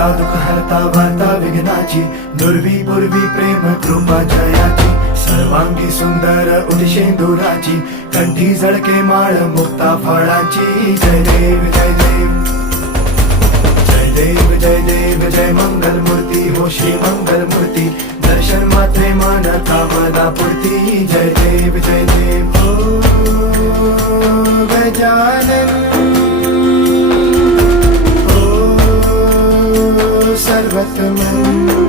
करता दुःख हरता वार्ता विघ्नाची, दुर्वी पूर्वी प्रेम कृपा जयाची, सर्वांगी सुंदर उदिशेंदुराची, कंठी झळके माळ मुक्ता फळाची. जय देव जय देव जय देव जय देव जय मंगल मूर्ती हो श्री मंगल मूर्ती, दर्शन मात्रे मन कामना पूर्ती. जय देव जय देव ओ गजानन ओ सर्वतमन